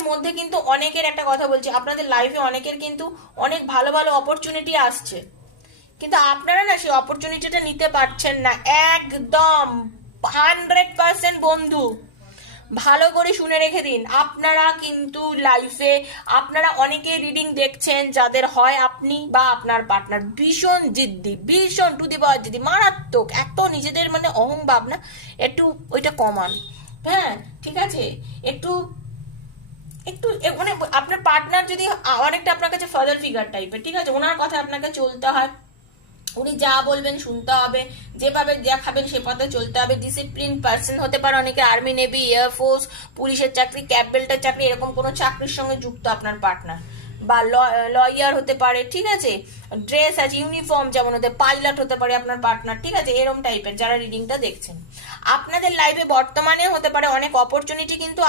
আপনাদের মধ্যে কিন্তু অনেকের, একটা কথা বলছি, আপনাদের লাইফে অনেকের কিন্তু অনেক ভালো ভালো অপরচুনিটি আসছে, কিন্তু আপনারা না সেই অপরচুনিটিটা নিতে পারছেন না। একদম 100% বন্ধু, ভালো করে শুনে রেখে দিন, আপনারা কিন্তু লাইফে, আপনারা অনেকে রিডিং দেখছেন যাদের হয় আপনি বা আপনার পার্টনার ভীষণ জিদ্দি, ভীষণ টু দি পাওয়ার জিদ্দি, মারাত্মক, এত নিজেদের মানে অহংভাব না, একটু ওইটা কমান। হ্যাঁ, ঠিক আছে, একটু একটু মানে আপনার পার্টনার যদি অনেকটা আপনার কাছে ফাদার ফিগার টাইপের, ঠিক আছে, ওনার কথা আপনাকে চলতে হয়, উনি যা বলবেন শুনতে হবে, যেভাবে দেখাবেন সে পথে চলতে হবে, ডিসিপ্লিন পার্সন হতে পারে অনেকে, আর্মি, নেভি, এয়ারফোর্স, পুলিশের চাকরি, ক্যাব বেল্টের চাকরি, এরকম কোনো চাকরির সঙ্গে যুক্ত আপনার পার্টনার, বা লয়ার হতে পারে, ঠিক আছে, ড্রেস আছে, ইউনিফর্ম যেমন হতে, পাইলট হতে পারে আপনার পার্টনার, ঠিক আছে, এরকম টাইপের যারা রিডিংটা দেখছেন। আপনাদের লাইফে বর্তমানে হতে পারে অনেক অপরচুনিটি কিন্তু